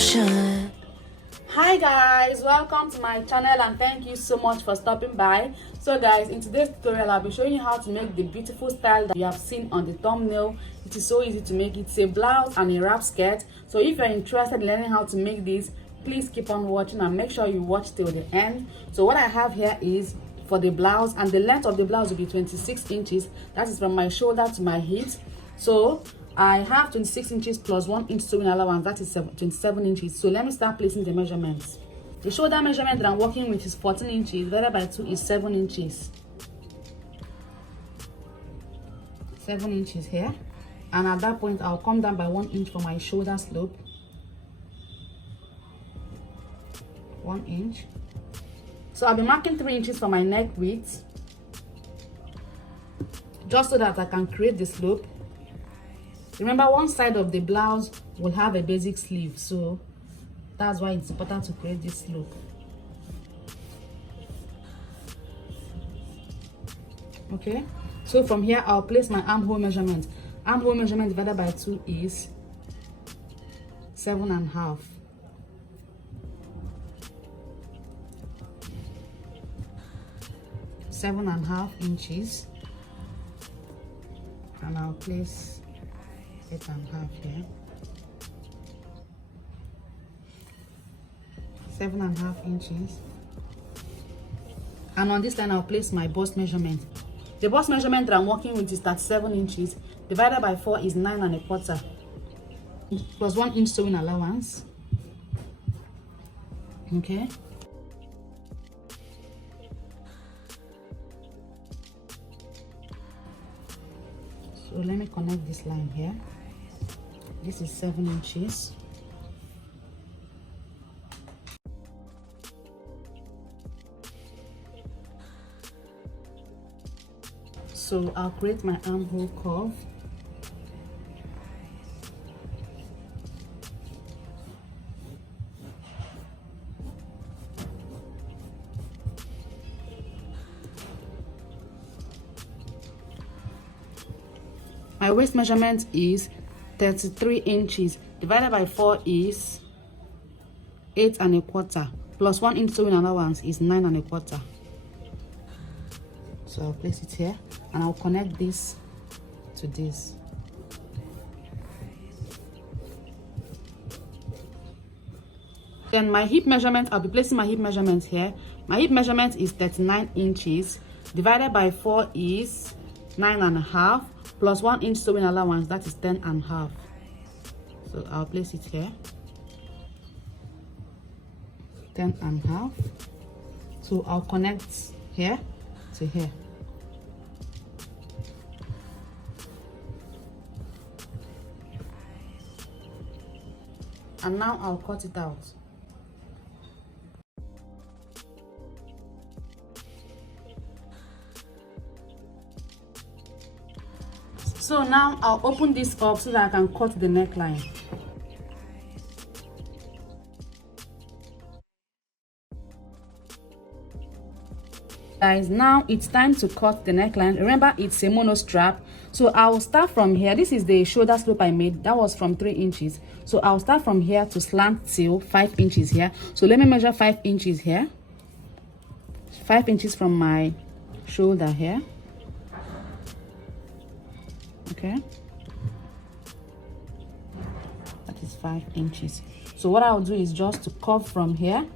motion. Hi guys, welcome to my channel and thank you so much for stopping by. So guys, in today's tutorial I'll be showing you how to make the beautiful style that you have seen on the thumbnail. It is so easy to make. It's a blouse and a wrap skirt. So if you're interested in learning how to make this, please keep on watching and make sure you watch till the end. So what I have here is for the blouse, and the length of the blouse will be 26 inches. That is from my shoulder to my hips. So I have 26 inches plus 1 inch sewing allowance, that is 27 inches. So let me start placing the measurements. The shoulder measurement that I'm working with is 14 inches, divided by 2 is 7 inches. 7 inches here. And at that point, I'll come down by 1 inch for my shoulder slope. 1 inch. So I'll be marking 3 inches for my neck width, just so that I can create the slope. Remember, one side of the blouse will have a basic sleeve, so that's why it's important to create this slope. Okay, so from here I'll place my armhole measurement. Armhole measurement divided by 2 is 7.5. 7.5 inches, and I'll place 8.5 here. 7.5 inches, and on this line I'll place my bust measurement. The bust measurement that I'm working with is 37 inches, divided by 4 is 9.25, plus 1 inch sewing allowance. Okay. So let me connect this line here. This is 7 inches. So I'll create my armhole curve. My waist measurement is 33 inches, divided by 4 is 8.25, plus 1 inch sewing allowance is 9.25. So I'll place it here and I'll connect this to this. Then my hip measurement, I'll be placing my hip measurement here. My hip measurement is 39 inches, divided by 4 is 9.5, plus 1 inch sewing allowance, that is 10.5. So I'll place it here. 10.5. So I'll connect here to here. And now I'll cut it out. So now I'll open this up so that I can cut the neckline. Guys, now it's time to cut the neckline. Remember, it's a mono strap. So I'll start from here. This is the shoulder slope I made. That was from 3 inches. So I'll start from here to slant till 5 inches here. So let me measure 5 inches here. 5 inches from my shoulder here. Okay, that is 5 inches. So what I'll do is just to curve from here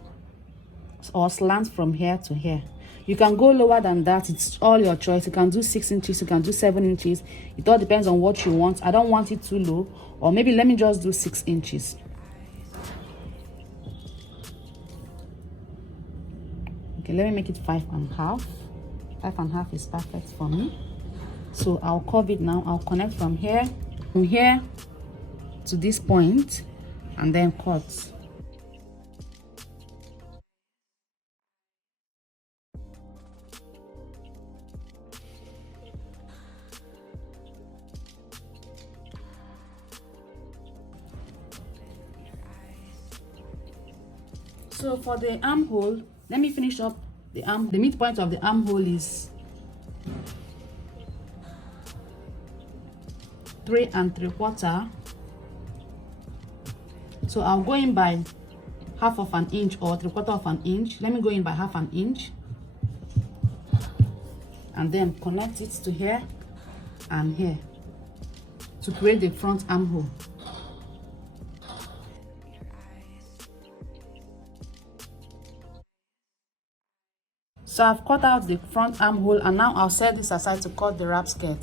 or slant from here to here. You can go lower than that, it's all your choice. You can do 6 inches, you can do 7 inches. It all depends on what you want. I don't want it too low, or maybe let me just do 6 inches. Okay, let me make it 5.5. 5.5 is perfect for me. So I'll curve it now. I'll connect from here to this point and then cut. So for the armhole, let me finish up the arm. The midpoint of the armhole is 3 3/4 So I'll go in by half of an inch or 3/4 of an inch. Let me go in by half an inch and then connect it to here and here to create the front armhole. So I've cut out the front armhole, and now I'll set this aside to cut the wrap skirt.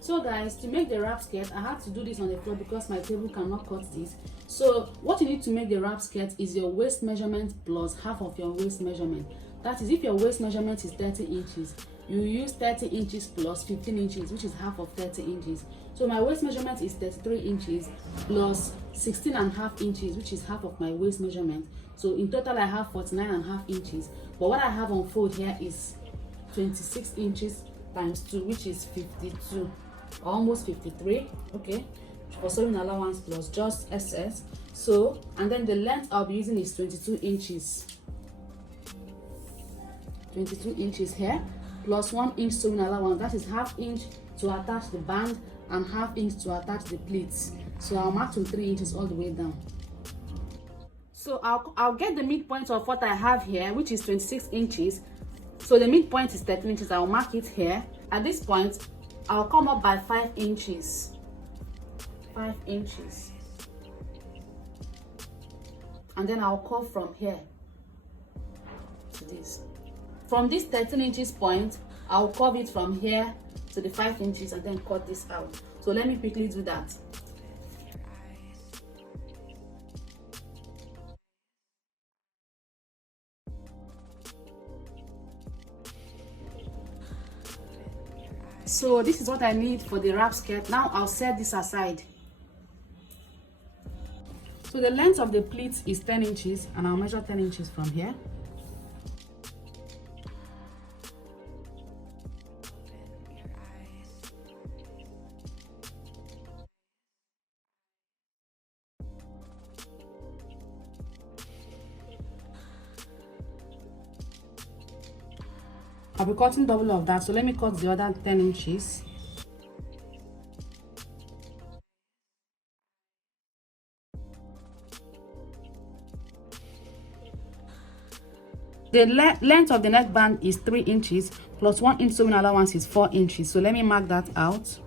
So guys, to make the wrap skirt, I had to do this on the floor because my table cannot cut this. So what you need to make the wrap skirt is your waist measurement plus half of your waist measurement. That is, if your waist measurement is 30 inches, you use 30 inches plus 15 inches, which is half of 30 inches. So my waist measurement is 33 inches plus 16.5 inches, which is half of my waist measurement. So in total I have 49.5 inches. But what I have on fold here is 26 inches times 2, which is 52, almost 53. Okay, for sewing allowance plus just SS. So, and then the length I'll be using is 22 inches. 22 inches here plus 1 inch sewing allowance. That is half inch to attach the band and half inch to attach the pleats. So I'll mark 23 inches all the way down. So I'll get the midpoint of what I have here, which is 26 inches. So the midpoint is 13 inches. I'll mark it here. At this point, I'll come up by 5 inches. 5 inches. And then I'll curve from here to this. From this 13 inches point, I'll curve it from here to the 5 inches and then cut this out. So let me quickly do that. So this is what I need for the wrap skirt. Now I'll set this aside. So the length of the pleats is 10 inches and I'll measure 10 inches from here. I'll be cutting double of that, so let me cut the other 10 inches. The length of the neckband is 3 inches plus 1 inch sewing allowance is 4 inches. So let me mark that out.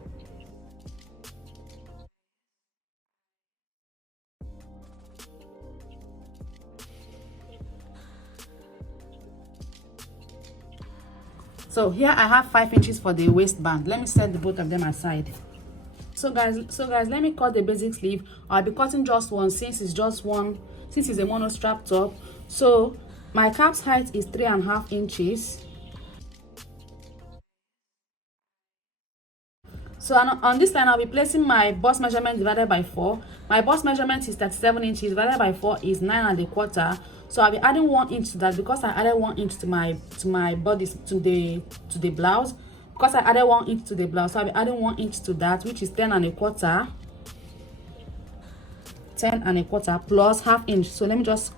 So here I have 5 inches for the waistband. Let me set the both of them aside. So guys, let me cut the basic sleeve. I'll be cutting just one since it's a mono strap top. So my cap's height is 3.5 inches. So on this line, I'll be placing my bust measurement divided by 4. My bust measurement is 37 inches divided by 4 is 9.25. So I'll be adding 1 inch to that because I added 1 inch to my body to the blouse. Because I added 1 inch to the blouse, so I'll be adding 1 inch to that, which is 10.25. 10.25 plus half inch. So let me just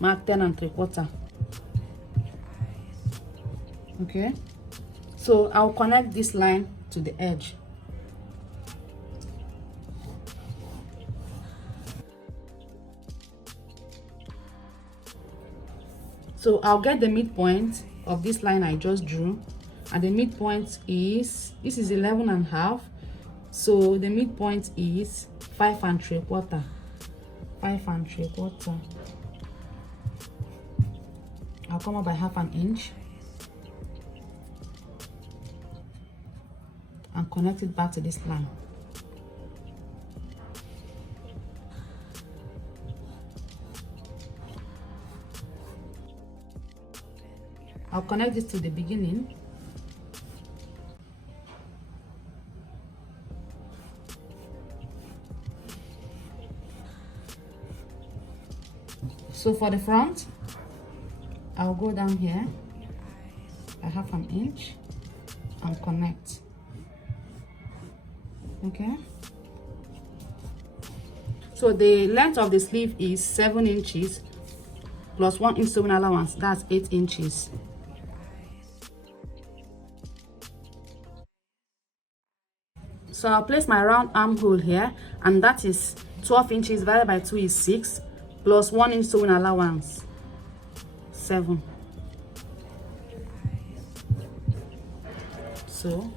mark 10.75. Okay. So I'll connect this line to the edge. So I'll get the midpoint of this line I just drew, and the midpoint is, this is 11.5. So the midpoint is 5.75. 5.75. I'll come up by half an inch and connect it back to this line. I'll connect this to the beginning. So for the front, I'll go down here by half an inch and connect. Okay. So the length of the sleeve is 7 inches plus 1 inch sewing allowance. That's 8 inches. So I'll place my round armhole here, and that is 12 inches divided by 2 is 6, plus 1 inch sewing allowance, 7. So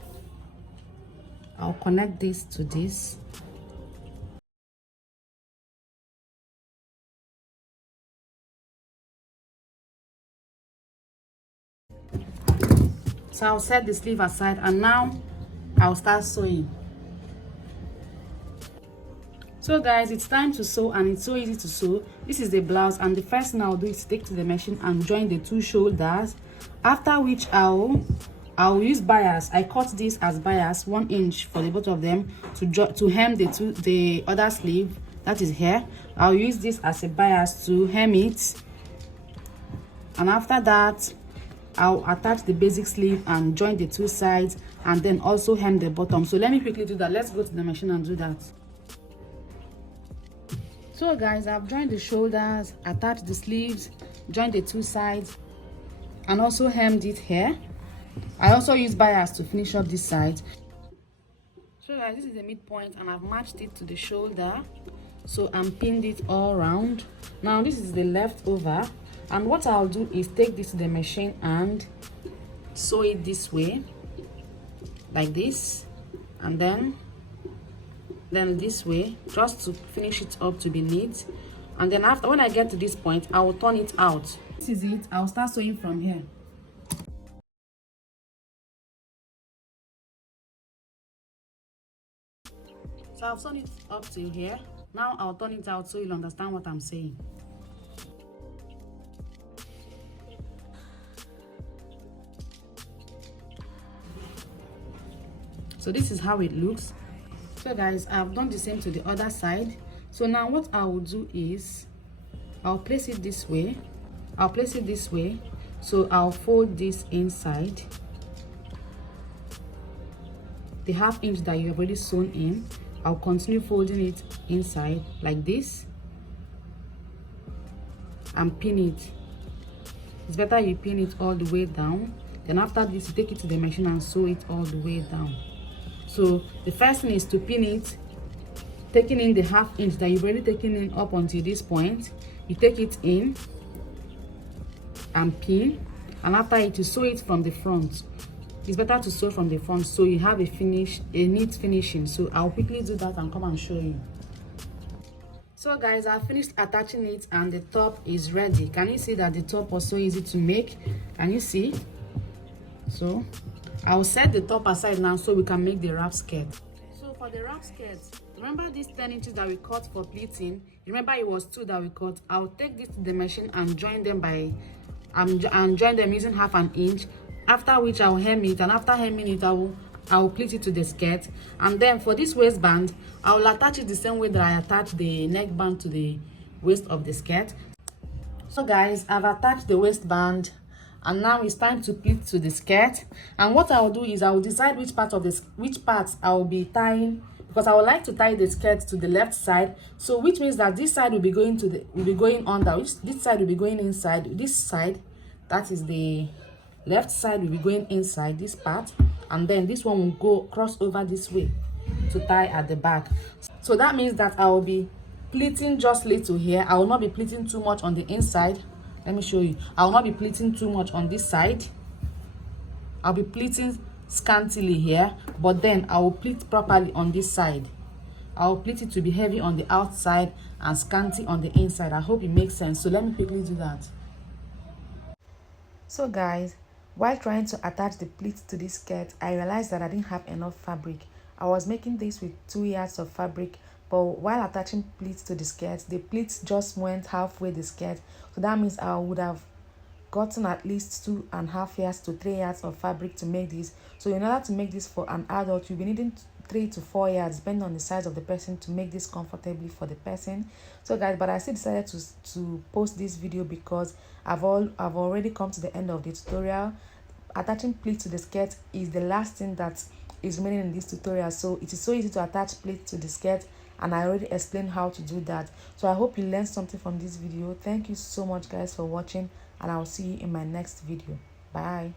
I'll connect this to this. So I'll set the sleeve aside, and now I'll start sewing. So guys, it's time to sew, and it's so easy to sew. This is the blouse, and the first thing I'll do is take to the machine and join the 2 shoulders, after which I'll use bias. I cut this as bias, 1 inch for the both of them, to hem the other sleeve, that is here. I'll use this as a bias to hem it, and after that I'll attach the basic sleeve and join the 2 sides, and then also hem the bottom. So let me quickly do that. Let's go to the machine and do that. So guys, I've joined the shoulders, attached the sleeves, joined the 2 sides, and also hemmed it here. I also use bias to finish up this side. So guys, this is the midpoint, and I've matched it to the shoulder, so I'm pinned it all around. Now this is the leftover, and what I'll do is take this to the machine and sew it this way, like this, and then this way, just to finish it up to be neat. And then after, when I get to this point, I will turn it out. This is it. I'll start sewing from here. So I've sewn it up till here. Now I'll turn it out so you'll understand what I'm saying. So this is how it looks. So guys, I've done the same to the other side. So now what I will do is I'll place it this way. So I'll fold this inside, the 1/2 inch that you have already sewn in. I'll continue folding it inside like this and pin it. It's better you pin it all the way down. Then after this, you take it to the machine and sew it all the way down. So the first thing is to pin it, taking in the 1/2 inch that you've already taken in up until this point. You take it in and pin, and after it, you sew it from the front. It's better to sew from the front so you have a neat finishing. So I'll quickly do that and come and show you. So guys, I finished attaching it, and the top is ready. Can you see that the top was so easy to make? Can you see? So I'll set the top aside now so we can make the wrap skirt. So for the wrap skirt, remember these 10 inches that we cut for pleating? Remember it was 2 that we cut. I'll take this to the machine and join them using 1/2 inch. After which I'll hem it, and after hemming it, I'll pleat it to the skirt. And then for this waistband, I'll attach it the same way that I attach the neckband to the waist of the skirt. So guys, I've attached the waistband, and now it's time to pleat to the skirt. And what I'll do is I'll decide which parts I'll be tying, because I would like to tie the skirt to the left side. So which means that this side will be going under, this side will be going inside. This side, that is the left side, will be going inside this part, and then this one will go cross over this way to tie at the back. So that means that I will be pleating just little here. I will not be pleating too much on the inside. Let me show you. I will not be pleating too much on this side. I'll be pleating scantily here, but then I will pleat properly on this side. I will pleat it to be heavy on the outside and scanty on the inside. I hope it makes sense. So let me quickly do that. So guys, while trying to attach the pleats to this skirt, I realized that I didn't have enough fabric. I was making this with 2 yards of fabric, but while attaching pleats to the skirt, the pleats just went halfway the skirt. So that means I would have gotten at least 2.5 yards to 3 yards of fabric to make this. So in order to make this for an adult, you'll be needing 3 to 4 yards depending on the size of the person to make this comfortably for the person. So guys, but I still decided to post this video because I've already come to the end of the tutorial. Attaching pleats to the skirt is the last thing that is remaining in this tutorial. So it is so easy to attach pleats to the skirt, and I already explained how to do that. So I hope you learned something from this video. Thank you so much guys for watching, and I will see you in my next video. Bye.